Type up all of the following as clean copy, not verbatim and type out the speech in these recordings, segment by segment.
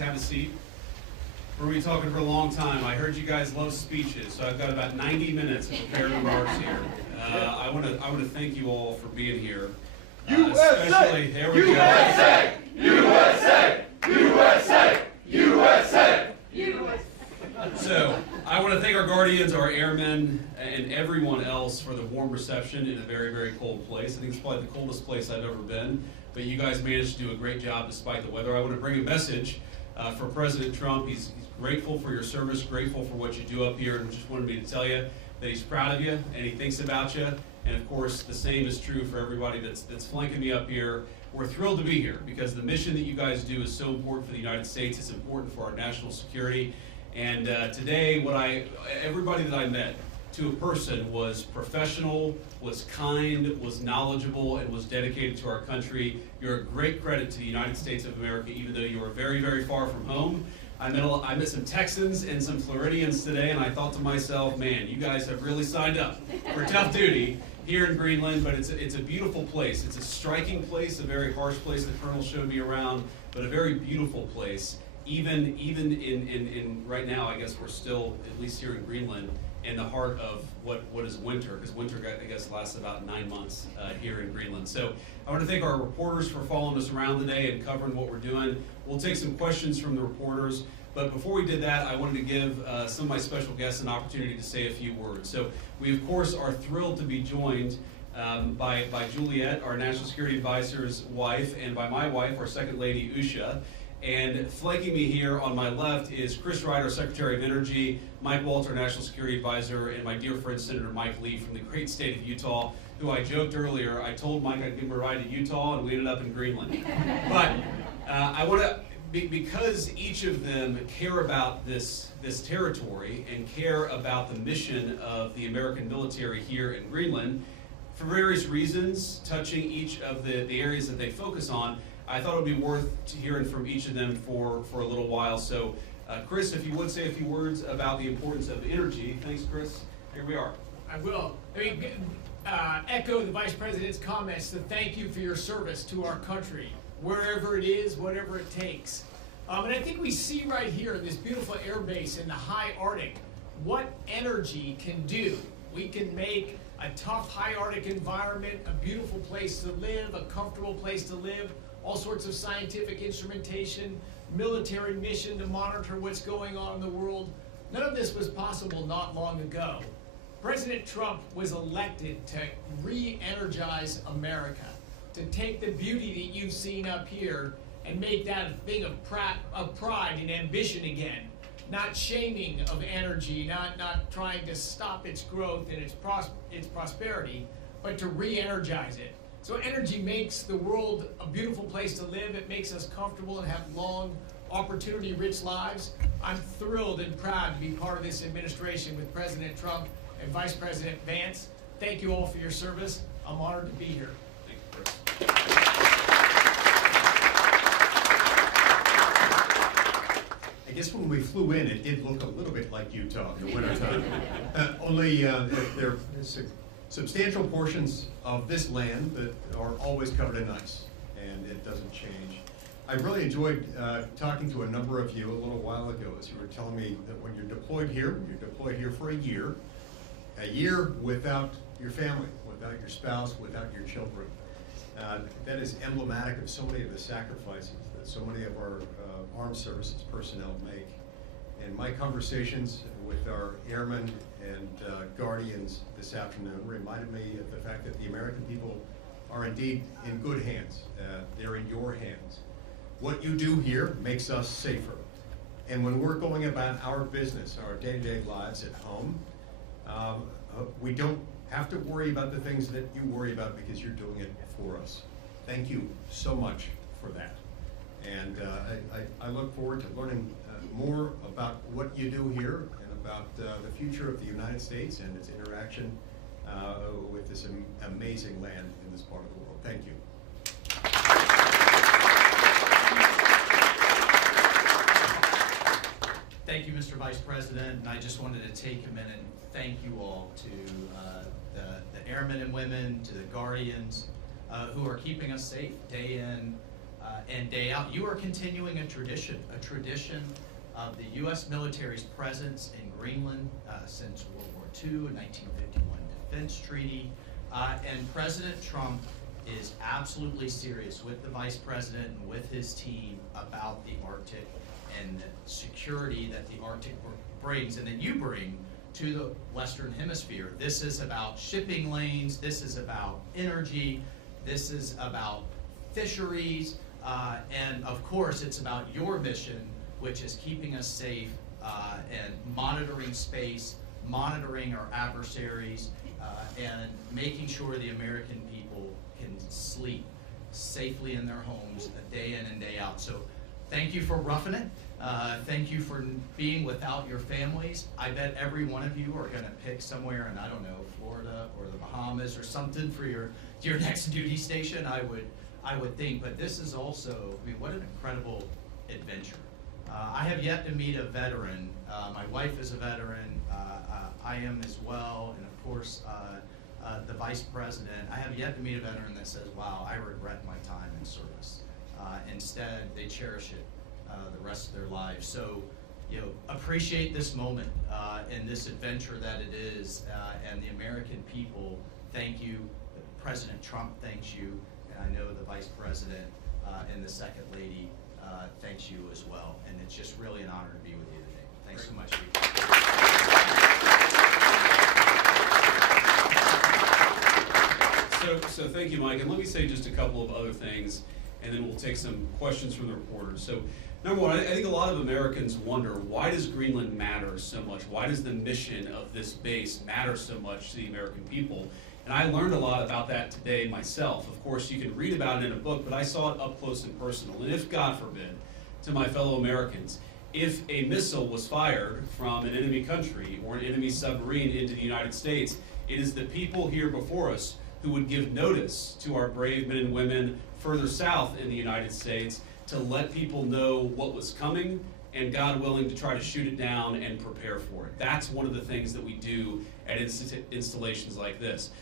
Have a seat. We're going to be talking for a long time. I heard you guys love speeches, so I've got about 90 minutes of prepared remarks here. I want to thank you all for being here. USA! There we USA! USA! USA! USA! go. So I want to thank our guardians, our airmen, and everyone else for the warm reception in a very, very cold place. I think it's probably the coldest place I've ever been, but you guys managed to do a great job despite the weather. I want to bring a message for President Trump. He's grateful for your service, grateful for what you do up here, and just wanted me to tell you that he's proud of you and he thinks about you. And of course, the same is true for everybody that's flanking me up here. We're thrilled to be here because the mission that you guys do is so important for the United States. It's important for our national security. And today, everybody that I met, to a person, was professional, was kind, was knowledgeable, and was dedicated to our country. You're a great credit to the United States of America, even though you are very, very far from home. I met some Texans and some Floridians today, and I thought to myself, man, you guys have really signed up for tough duty here in Greenland, but it's a beautiful place. It's a striking place, a very harsh place. The Colonel showed me around, but a very beautiful place. Even in right now, I guess we're still, at least here in Greenland, in the heart of what is winter, because winter, I guess, lasts about 9 months here in Greenland. So I want to thank our reporters for following us around today and covering what we're doing. We'll take some questions from the reporters, but before we did that, I wanted to give some of my special guests an opportunity to say a few words. So we, of course, are thrilled to be joined by Juliet, our National Security Advisor's wife, and by my wife, our Second Lady, Usha. And flanking me here on my left is Chris Wright, our Secretary of Energy, Mike Waltz, our National Security Advisor, and my dear friend Senator Mike Lee from the great state of Utah, who I joked earlier, I told Mike I'd give him a ride to Utah, and we ended up in Greenland. But I want to, because each of them care about this territory and care about the mission of the American military here in Greenland, for various reasons, touching each of the areas that they focus on, I thought it would be worth hearing from each of them for a little while. So, Chris, if you would say a few words about the importance of energy. Thanks, Chris. Here we are. I will. Echo the Vice President's comments to thank you for your service to our country, wherever it is, whatever it takes. And I think we see right here in this beautiful air base in the high Arctic what energy can do. We can make a tough high Arctic environment a beautiful place to live, a comfortable place to live, all sorts of scientific instrumentation, military mission to monitor what's going on in the world. None of this was possible not long ago. President Trump was elected to re-energize America, to take the beauty that you've seen up here and make that a thing of pride and ambition again. Not shaming of energy, not trying to stop its growth and its prosperity, but to re-energize it. So energy makes the world a beautiful place to live. It makes us comfortable and have long, opportunity-rich lives. I'm thrilled and proud to be part of this administration with President Trump and Vice President Vance. Thank you all for your service. I'm honored to be here. Thank you, Chris. I guess when we flew in, it did look a little bit like Utah in the wintertime. Only there are substantial portions of this land that are always covered in ice, and it doesn't change. I really enjoyed talking to a number of you a little while ago as you were telling me that when you're deployed here for a year without your family, without your spouse, without your children. That is emblematic of so many of the sacrifices that so many of our armed services personnel make. And my conversations with our airmen and guardians this afternoon reminded me of the fact that the American people are indeed in good hands. They're in your hands. What you do here makes us safer. And when we're going about our business, our day-to-day lives at home, we don't have to worry about the things that you worry about because you're doing it for us. Thank you so much for that. And I look forward to learning more about what you do here and about the future of the United States and its interaction with this this amazing land in this part of the world. Thank you. Thank you, Mr. Vice President, and I just wanted to take a minute and thank you all to the airmen and women, to the Guardians, who are keeping us safe day in and day out. You are continuing a tradition of the U.S. military's presence in Greenland since World War II, a 1951 defense treaty, and President Trump is absolutely serious with the Vice President and with his team about the Arctic and the security that the Arctic brings and that you bring to the Western Hemisphere. This is about shipping lanes, this is about energy, this is about fisheries, and of course it's about your mission, which is keeping us safe and monitoring space, monitoring our adversaries, and making sure the American people can sleep safely in their homes day in and day out. So thank you for roughing it. Thank you for being without your families. I bet every one of you are going to pick somewhere in, I don't know, Florida or the Bahamas or something for your next duty station, I would think. But this is also, I mean, what an incredible adventure. I have yet to meet a veteran. My wife is a veteran. I am as well. And of course, the Vice President. I have yet to meet a veteran that says, wow, I regret my time in service. Instead, they cherish it the rest of their lives. So, you know, appreciate this moment and this adventure that it is, and the American people thank you. President Trump thanks you, and I know the Vice President and the Second Lady thanks you as well. And it's just really an honor to be with you today. Thanks so much. So thank you, Mike. And let me say just a couple of other things, and then we'll take some questions from the reporters. So, number one, I think a lot of Americans wonder, why does Greenland matter so much? Why does the mission of this base matter so much to the American people? And I learned a lot about that today myself. Of course, you can read about it in a book, but I saw it up close and personal. And if, God forbid, to my fellow Americans, if a missile was fired from an enemy country or an enemy submarine into the United States, it is the people here before us who would give notice to our brave men and women further south in the United States to let people know what was coming and, God willing, to try to shoot it down and prepare for it. That's one of the things that we do at installations like this.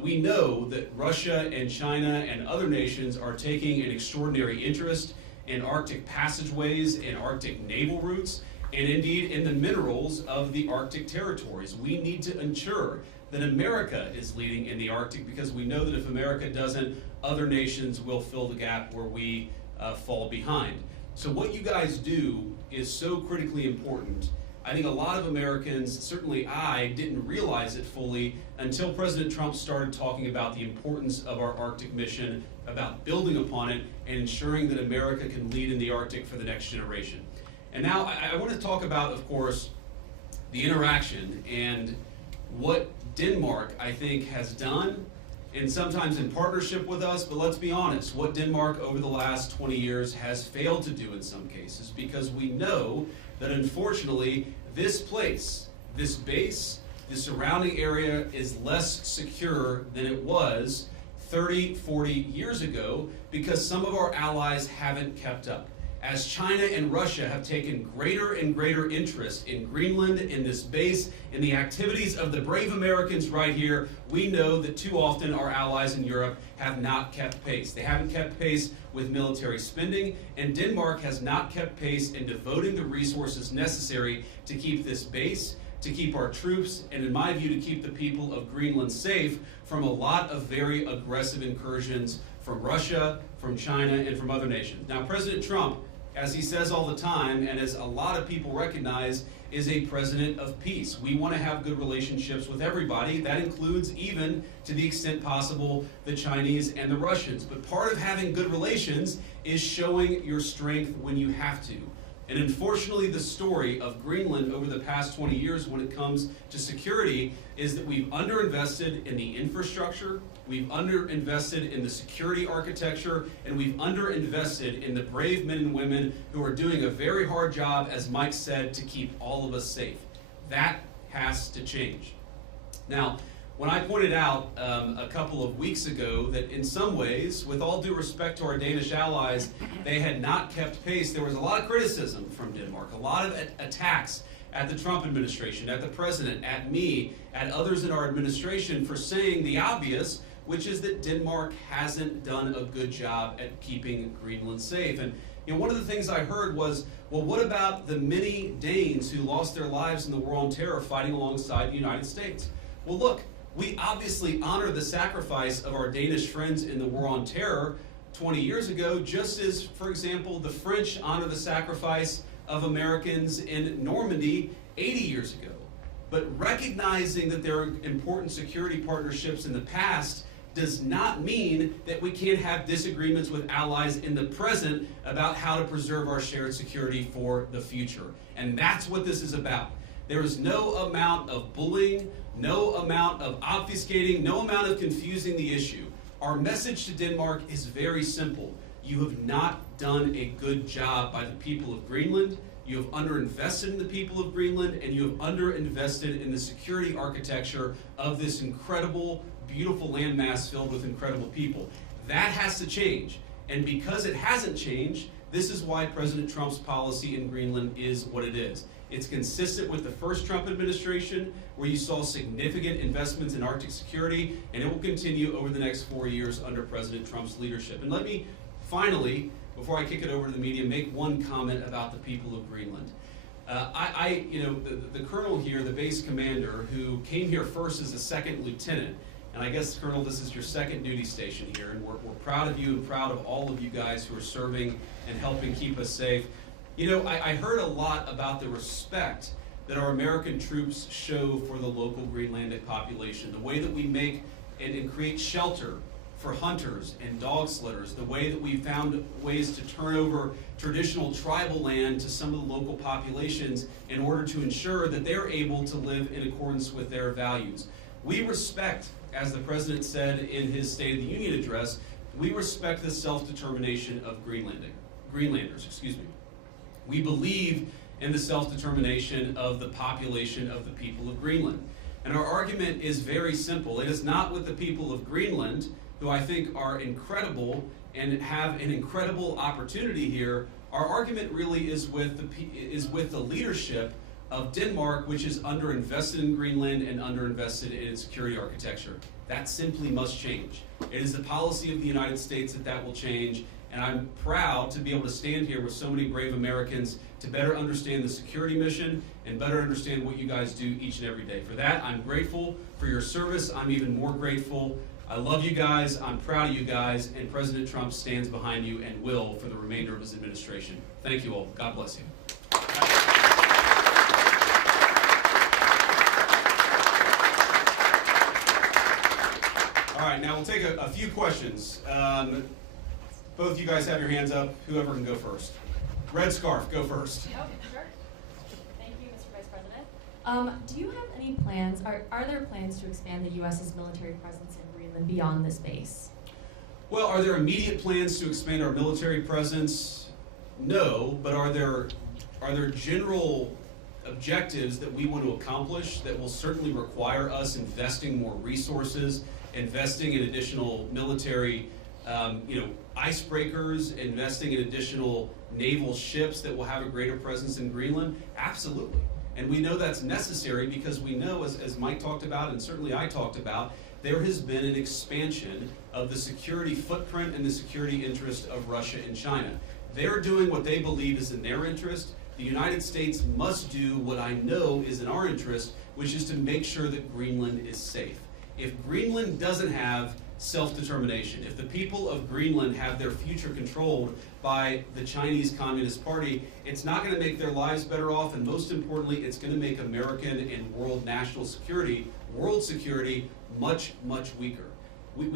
We know that Russia and China and other nations are taking an extraordinary interest in Arctic passageways and Arctic naval routes, and indeed in the minerals of the Arctic territories. We need to ensure that America is leading in the Arctic, because we know that if America doesn't, other nations will fill the gap where we fall behind. So what you guys do is so critically important. I think a lot of Americans, certainly I, didn't realize it fully until President Trump started talking about the importance of our Arctic mission, about building upon it, and ensuring that America can lead in the Arctic for the next generation. And now I want to talk about, of course, the interaction and what Denmark, I think, has done, and sometimes in partnership with us, but let's be honest, what Denmark over the last 20 years has failed to do in some cases, because we know that unfortunately this place, this base, the surrounding area is less secure than it was 30, 40 years ago, because some of our allies haven't kept up. As China and Russia have taken greater and greater interest in Greenland, in this base, in the activities of the brave Americans right here, we know that too often our allies in Europe have not kept pace. They haven't kept pace with military spending, and Denmark has not kept pace in devoting the resources necessary to keep this base, to keep our troops, and in my view, to keep the people of Greenland safe from a lot of very aggressive incursions from Russia, from China, and from other nations. Now, President Trump, as he says all the time, and as a lot of people recognize, is a president of peace. We want to have good relationships with everybody. That includes, even to the extent possible, the Chinese and the Russians. But part of having good relations is showing your strength when you have to. And unfortunately, the story of Greenland over the past 20 years when it comes to security is that we've underinvested in the infrastructure, we've underinvested in the security architecture, and we've underinvested in the brave men and women who are doing a very hard job, as Mike said, to keep all of us safe. That has to change. Now, When I pointed out a couple of weeks ago that in some ways, with all due respect to our Danish allies, they had not kept pace, there was a lot of criticism from Denmark, a lot of attacks at the Trump administration, at the president, at me, at others in our administration for saying the obvious, which is that Denmark hasn't done a good job at keeping Greenland safe. And one of the things I heard was, well, what about the many Danes who lost their lives in the war on terror fighting alongside the United States? Well, look, we obviously honor the sacrifice of our Danish friends in the war on terror 20 years ago, just as, for example, the French honor the sacrifice of Americans in Normandy 80 years ago. But recognizing that there are important security partnerships in the past does not mean that we can't have disagreements with allies in the present about how to preserve our shared security for the future. And that's what this is about. There is no amount of bullying, no amount of obfuscating, no amount of confusing the issue. Our message to Denmark is very simple. You have not done a good job by the people of Greenland. You have underinvested in the people of Greenland, and you have underinvested in the security architecture of this incredible, beautiful landmass filled with incredible people. That has to change. And because it hasn't changed, this is why President Trump's policy in Greenland is what it is. It's consistent with the first Trump administration, where you saw significant investments in Arctic security, and it will continue over the next 4 years under President Trump's leadership. And let me finally, before I kick it over to the media, make one comment about the people of Greenland. The colonel here, the base commander, who came here first as a second lieutenant, and I guess, Colonel, this is your second duty station here, and we're proud of you and proud of all of you guys who are serving and helping keep us safe. I heard a lot about the respect that our American troops show for the local Greenlandic population, the way that we make and create shelter for hunters and dog slitters, the way that we found ways to turn over traditional tribal land to some of the local populations in order to ensure that they're able to live in accordance with their values. We respect, as the President said in his State of the Union address, we respect the self-determination of Greenlanders. We believe in the self-determination of the population of the people of Greenland. And our argument is very simple. It is not with the people of Greenland, who I think are incredible and have an incredible opportunity here. Our argument really is with the leadership of Denmark, which is underinvested in Greenland and underinvested in its security architecture. That simply must change. It is the policy of the United States that will change, and I'm proud to be able to stand here with so many brave Americans to better understand the security mission and better understand what you guys do each and every day. For that, I'm grateful for your service. I'm even more grateful. I love you guys, I'm proud of you guys, and President Trump stands behind you and will for the remainder of his administration. Thank you all. God bless you. All right, now we'll take a few questions. Both of you guys have your hands up. Whoever can go first. Red scarf, go first. Oh, sure. Thank you, Mr. Vice President. Do you have any plans, are there plans to expand the U.S.'s military presence in Greenland beyond this base? Well, are there immediate plans to expand our military presence? No, but are there general objectives that we want to accomplish that will certainly require us investing more resources, investing in additional military icebreakers, investing in additional naval ships that will have a greater presence in Greenland? Absolutely. And we know that's necessary because we know, as Mike talked about and certainly I talked about, there has been an expansion of the security footprint and the security interest of Russia and China. They're doing what they believe is in their interest. The United States must do what I know is in our interest, which is to make sure that Greenland is safe. If Greenland doesn't have self-determination, if the people of Greenland have their future controlled by the Chinese Communist Party, it's not going to make their lives better off, and most importantly, it's going to make American and world national security, world security, much, much weaker. We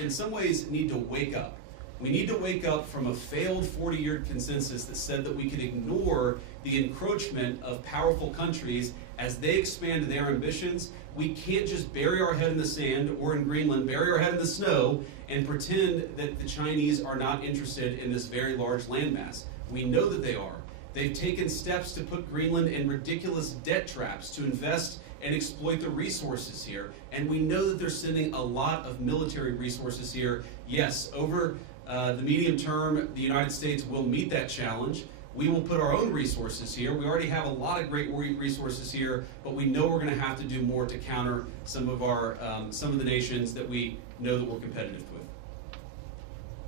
in some ways need to wake up. We need to wake up from a failed 40-year consensus that said that we could ignore the encroachment of powerful countries as they expand their ambitions. We can't just bury our head in the sand, or in Greenland, bury our head in the snow and pretend that the Chinese are not interested in this very large landmass. We know that they are. They've taken steps to put Greenland in ridiculous debt traps, to invest and exploit the resources here. And we know that they're sending a lot of military resources here. Yes, over the medium term, the United States will meet that challenge. We will put our own resources here. We already have a lot of great resources here, but we know we're going to have to do more to counter some of the nations that we know that we're competitive with.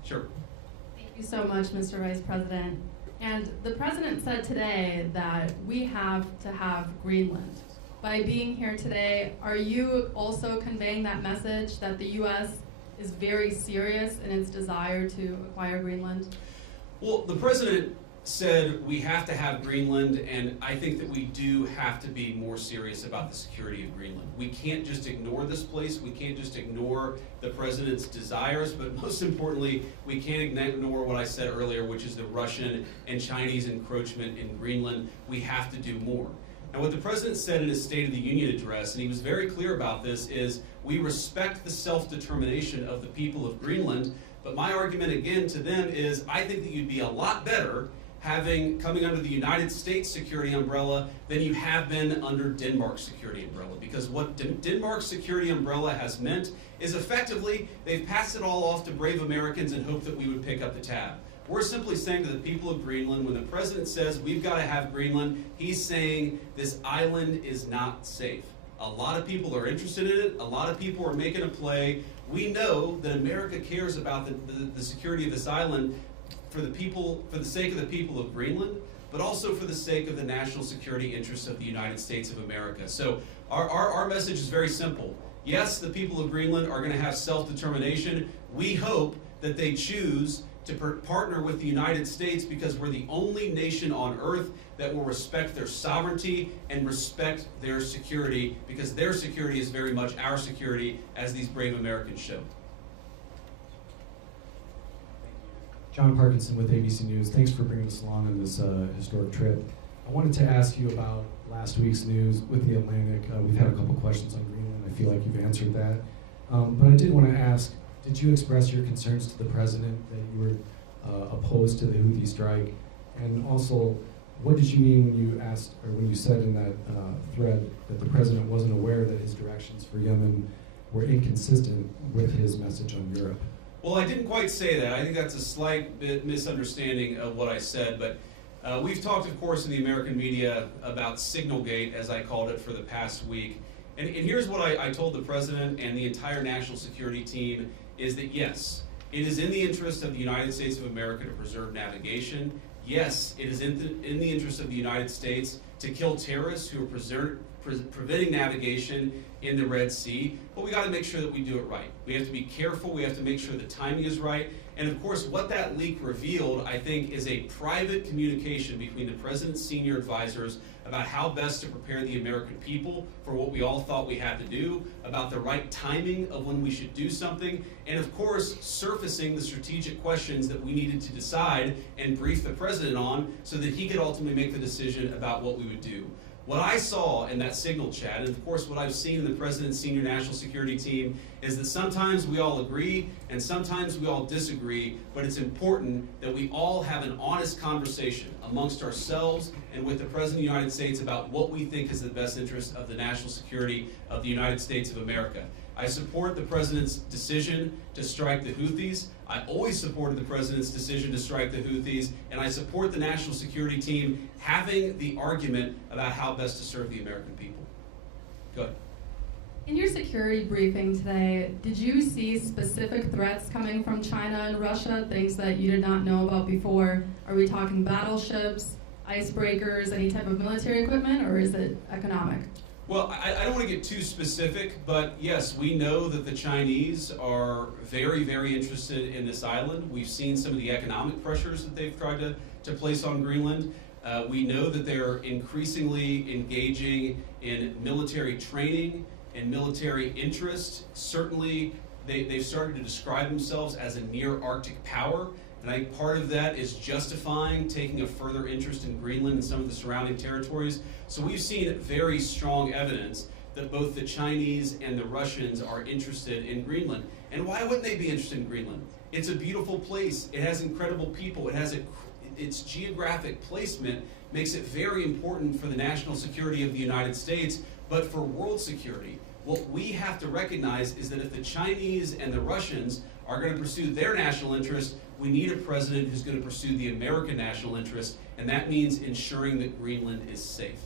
Sure. Thank you so much, Mr. Vice President. And the President said today that we have to have Greenland. By being here today, are you also conveying that message that the U.S. is very serious in its desire to acquire Greenland? Well, the President said we have to have Greenland, and I think that we do have to be more serious about the security of Greenland. We can't just ignore this place. We can't just ignore the President's desires, but most importantly, we can't ignore what I said earlier, which is the Russian and Chinese encroachment in Greenland. We have to do more. And what the President said in his State of the Union address, and he was very clear about this, is we respect the self-determination of the people of Greenland, but my argument again to them is I think that you'd be a lot better coming under the United States security umbrella than you have been under Denmark's security umbrella. Because what Denmark's security umbrella has meant is effectively they've passed it all off to brave Americans and hope that we would pick up the tab. We're simply saying to the people of Greenland, when the President says we've got to have Greenland, he's saying this island is not safe. A lot of people are interested in it. A lot of people are making a play. We know that America cares about the security of this island for the sake of the people of Greenland, but also for the sake of the national security interests of the United States of America. So our message is very simple. Yes, the people of Greenland are going to have self-determination. We hope that they choose to partner with the United States because we're the only nation on earth that will respect their sovereignty and respect their security, because their security is very much our security, as these brave Americans show. John Parkinson with ABC News. Thanks for bringing us along on this historic trip. I wanted to ask you about last week's news with the Atlantic. We've had a couple questions on Greenland. I feel like you've answered that. But I did want to ask, did you express your concerns to the President that you were opposed to the Houthi strike? And also, what did you mean when you asked, or when you said in that thread that the President wasn't aware that his directions for Yemen were inconsistent with his message on Europe? Well, I didn't quite say that. I think that's a slight bit misunderstanding of what I said, but we've talked, of course, in the American media about Signalgate, as I called it, for the past week. And here's what I told the President and the entire national security team, is that yes, it is in the interest of the United States of America to preserve navigation. Yes, it is in the interest of the United States to kill terrorists who are preventing navigation in the Red Sea, but we got to make sure that we do it right. We have to be careful. We have to make sure the timing is right. And of course, what that leak revealed, I think, is a private communication between the President's senior advisors about how best to prepare the American people for what we all thought we had to do, about the right timing of when we should do something, and of course, surfacing the strategic questions that we needed to decide and brief the President on so that he could ultimately make the decision about what we would do. What I saw in that Signal chat, and of course what I've seen in the President's senior national security team, is that sometimes we all agree and sometimes we all disagree, but it's important that we all have an honest conversation amongst ourselves and with the President of the United States about what we think is the best interest of the national security of the United States of America. I support the President's decision to strike the Houthis. I always supported the President's decision to strike the Houthis, and I support the national security team having the argument about how best to serve the American people. Go ahead. In your security briefing today, did you see specific threats coming from China and Russia, things that you did not know about before? Are we talking battleships, icebreakers, any type of military equipment, or is it economic? Well, I don't want to get too specific, but yes, we know that the Chinese are very, very interested in this island. We've seen some of the economic pressures that they've tried to place on Greenland. We know that they're increasingly engaging in military training and military interest. Certainly, they've started to describe themselves as a near-Arctic power. And I think part of that is justifying taking a further interest in Greenland and some of the surrounding territories. So we've seen very strong evidence that both the Chinese and the Russians are interested in Greenland. And why wouldn't they be interested in Greenland? It's a beautiful place. It has incredible people. It has its geographic placement makes it very important for the national security of the United States. But for world security, what we have to recognize is that if the Chinese and the Russians are going to pursue their national interest, we need a president who's going to pursue the American national interest, and that means ensuring that Greenland is safe.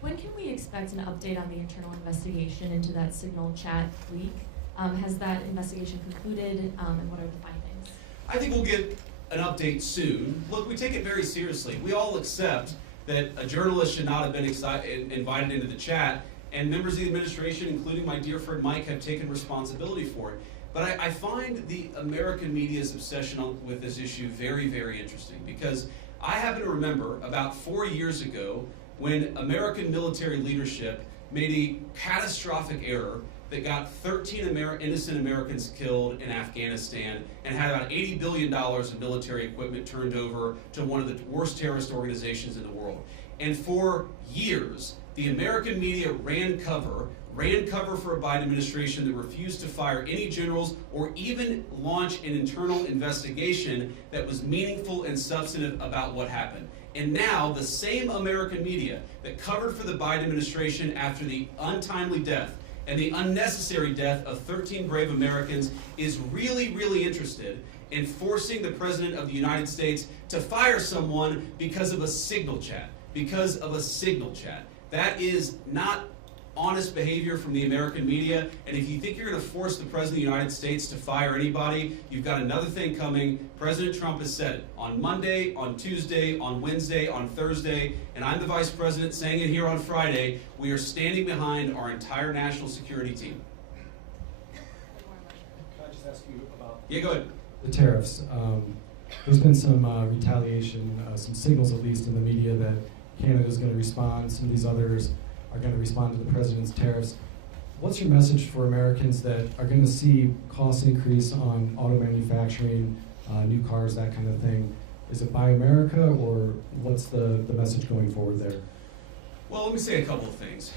When can we expect an update on the internal investigation into that signal chat leak? Has that investigation concluded, and what are the findings? I think we'll get an update soon. Look, we take it very seriously. We all accept that a journalist should not have been invited into the chat, and members of the administration, including my dear friend Mike, have taken responsibility for it. But I find the American media's obsession with this issue very, very interesting, because I happen to remember about 4 years ago when American military leadership made a catastrophic error that got 13 innocent Americans killed in Afghanistan and had about $80 billion of military equipment turned over to one of the worst terrorist organizations in the world. And for years, the American media ran cover for a Biden administration that refused to fire any generals or even launch an internal investigation that was meaningful and substantive about what happened. And now the same American media that covered for the Biden administration after the untimely death and the unnecessary death of 13 brave Americans is really, really interested in forcing the President of the United States to fire someone because of a signal chat. Because of a signal chat. That is not honest behavior from the American media, and if you think you're going to force the President of the United States to fire anybody, you've got another thing coming. President Trump has said it on Monday, on Tuesday, on Wednesday, on Thursday, and I'm the Vice President saying it here on Friday. We are standing behind our entire national security team. Can I just ask you about Yeah, go ahead. the tariffs? There's been some retaliation, some signals at least in the media that Canada's going to respond, some of these others are going to respond to the president's tariffs. What's your message for Americans that are going to see costs increase on auto manufacturing, new cars, that kind of thing? Is it Buy America, or what's the message going forward there? Well, let me say a couple of things.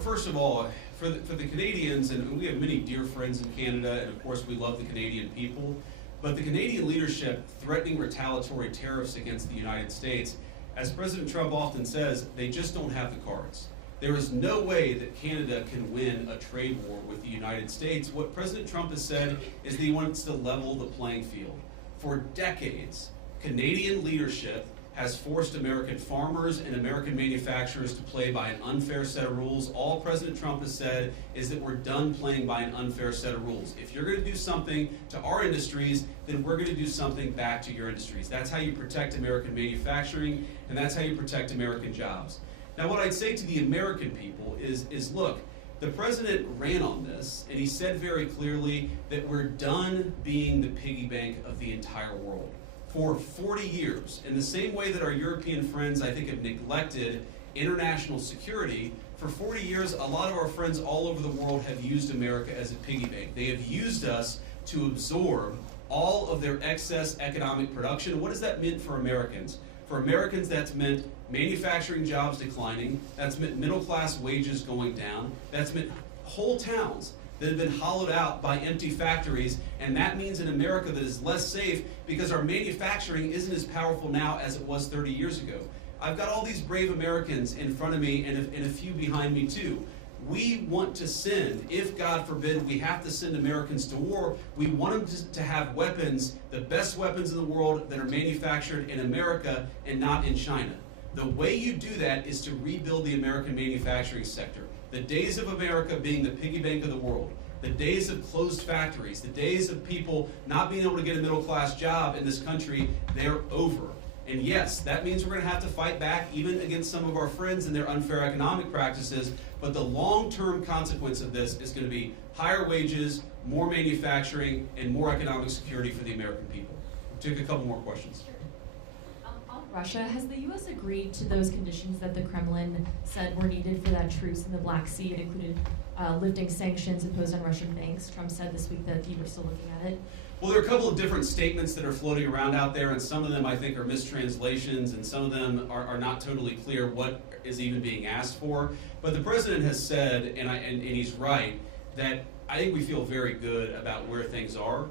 First of all, for the Canadians, and we have many dear friends in Canada, and of course we love the Canadian people, but the Canadian leadership threatening retaliatory tariffs against the United States, as President Trump often says, they just don't have the cards. There is no way that Canada can win a trade war with the United States. What President Trump has said is that he wants to level the playing field. For decades, Canadian leadership has forced American farmers and American manufacturers to play by an unfair set of rules. All President Trump has said is that we're done playing by an unfair set of rules. If you're going to do something to our industries, then we're going to do something back to your industries. That's how you protect American manufacturing, and that's how you protect American jobs. Now, what I'd say to the American people is look, the president ran on this, and he said very clearly that we're done being the piggy bank of the entire world. For 40 years, in the same way that our European friends, I think, have neglected international security, for 40 years, a lot of our friends all over the world have used America as a piggy bank. They have used us to absorb all of their excess economic production. What does that mean for Americans? For Americans, that's meant manufacturing jobs declining, that's meant middle-class wages going down, that's meant whole towns that have been hollowed out by empty factories, and that means an America that is less safe because our manufacturing isn't as powerful now as it was 30 years ago. I've got all these brave Americans in front of me and a few behind me too. We want to send, if God forbid we have to send Americans to war, we want them to have weapons, the best weapons in the world that are manufactured in America and not in China. The way you do that is to rebuild the American manufacturing sector. The days of America being the piggy bank of the world, the days of closed factories, the days of people not being able to get a middle-class job in this country, they're over. And yes, that means we're going to have to fight back even against some of our friends and their unfair economic practices, but the long-term consequence of this is going to be higher wages, more manufacturing, and more economic security for the American people. We'll take a couple more questions. On Russia, has the U.S. agreed to those conditions that the Kremlin said were needed for that truce in the Black Sea? It included lifting sanctions imposed on Russian banks. Trump said this week that you were still looking at it. Well, there are a couple of different statements that are floating around out there, and some of them I think are mistranslations, and some of them are not totally clear what is even being asked for. But the president has said, and he's right, that I think we feel very good about where things are.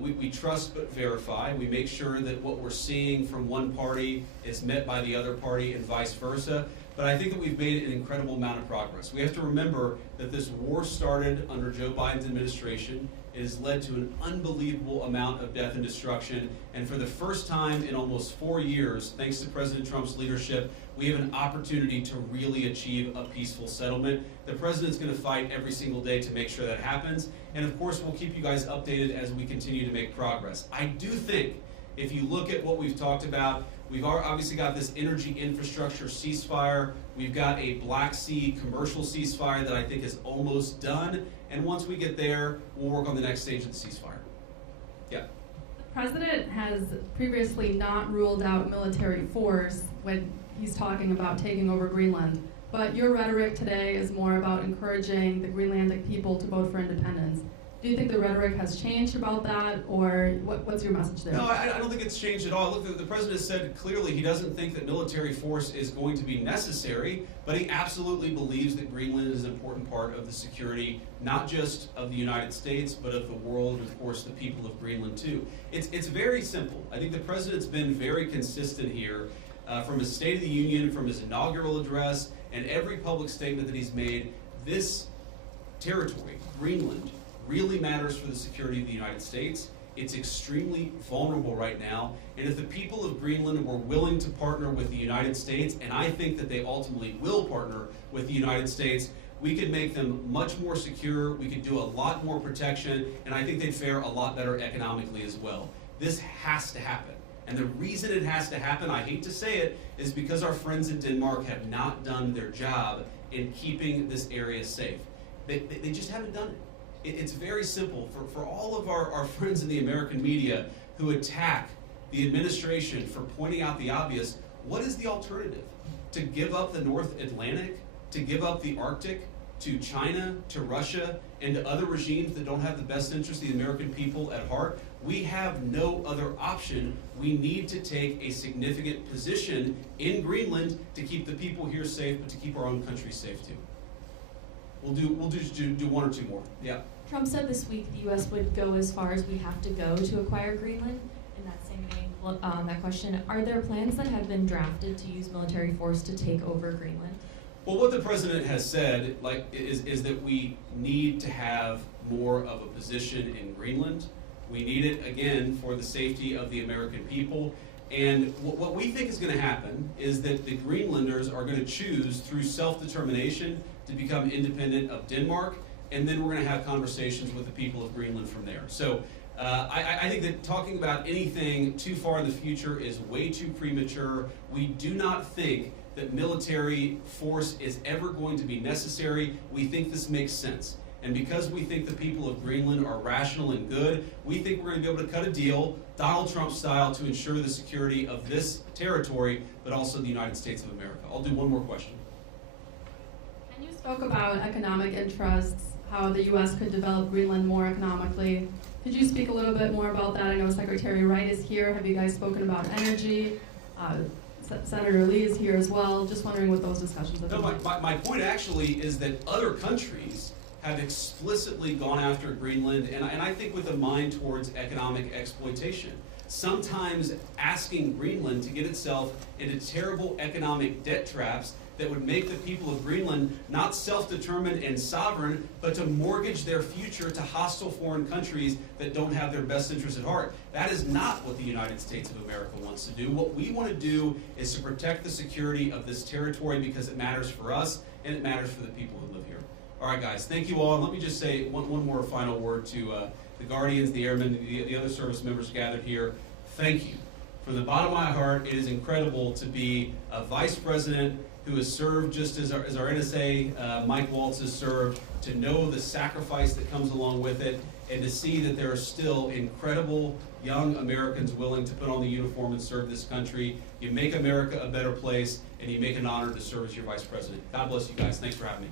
We trust but verify. We make sure that what we're seeing from one party is met by the other party and vice versa. but I think that we've made an incredible amount of progress. We have to remember that this war started under Joe Biden's administration. It has led to an unbelievable amount of death and destruction, and for the first time in almost 4 years, thanks to President Trump's leadership, we have an opportunity to really achieve a peaceful settlement. The president's going to fight every single day to make sure that happens, and of course we'll keep you guys updated as we continue to make progress. I do think, if you look at what we've talked about, we've obviously got this energy infrastructure ceasefire. We've got a Black Sea commercial ceasefire that I think is almost done. And once we get there, we'll work on the next stage of the ceasefire. Yeah. The president has previously not ruled out military force when he's talking about taking over Greenland. But your rhetoric today is more about encouraging the Greenlandic people to vote for independence. Do you think the rhetoric has changed about that, or what's your message there? No, I don't think it's changed at all. Look, the president said clearly he doesn't think that military force is going to be necessary, but he absolutely believes that Greenland is an important part of the security, not just of the United States, but of the world, and of course the people of Greenland too. It's very simple. I think the president's been very consistent here from his State of the Union, from his inaugural address, and every public statement that he's made. This territory, Greenland, really matters for the security of the United States. It's extremely vulnerable right now, and if the people of Greenland were willing to partner with the United States, and I think that they ultimately will partner with the United States, we could make them much more secure, we could do a lot more protection, and I think they'd fare a lot better economically as well. This has to happen. And the reason it has to happen, I hate to say it, is because our friends in Denmark have not done their job in keeping this area safe. They just haven't done it. It's very simple. For all of our friends in the American media who attack the administration for pointing out the obvious, what is the alternative? To give up the North Atlantic? To give up the Arctic to China, to Russia, and to other regimes that don't have the best interest of the American people at heart? We have no other option. We need to take a significant position in Greenland to keep the people here safe, but to keep our own country safe too. We'll do one or two more. Yeah. Trump said this week the U.S. would go as far as we have to go to acquire Greenland. In that same vein, that question, are there plans that have been drafted to use military force to take over Greenland? Well, what the president has said, is that we need to have more of a position in Greenland. We need it, again, for the safety of the American people. And what we think is going to happen is that the Greenlanders are going to choose, through self-determination, to become independent of Denmark, and then we're going to have conversations with the people of Greenland from there. So I think that talking about anything too far in the future is way too premature. We do not think that military force is ever going to be necessary. We think this makes sense. And because we think the people of Greenland are rational and good, we think we're going to be able to cut a deal, Donald Trump style, to ensure the security of this territory, but also the United States of America. I'll do one more question. And you spoke about economic interests, how the U.S. could develop Greenland more economically. Could you speak a little bit more about that? I know Secretary Wright is here. Have you guys spoken about energy? Senator Lee is here as well. Just wondering what those discussions have been. No, my point actually is that other countries have explicitly gone after Greenland, and I think with a mind towards economic exploitation. Sometimes asking Greenland to get itself into terrible economic debt traps that would make the people of Greenland not self-determined and sovereign, but to mortgage their future to hostile foreign countries that don't have their best interests at heart. That is not what the United States of America wants to do. What we want to do is to protect the security of this territory because it matters for us and it matters for the people who live here. All right, guys, thank you all. And let me just say one more final word to the Guardians, the Airmen, the other service members gathered here. Thank you. From the bottom of my heart, it is incredible to be a vice president who has served just as our NSA, Mike Waltz, has served, to know the sacrifice that comes along with it, and to see that there are still incredible young Americans willing to put on the uniform and serve this country. You make America a better place, and you make an honor to serve as your vice president. God bless you guys. Thanks for having me.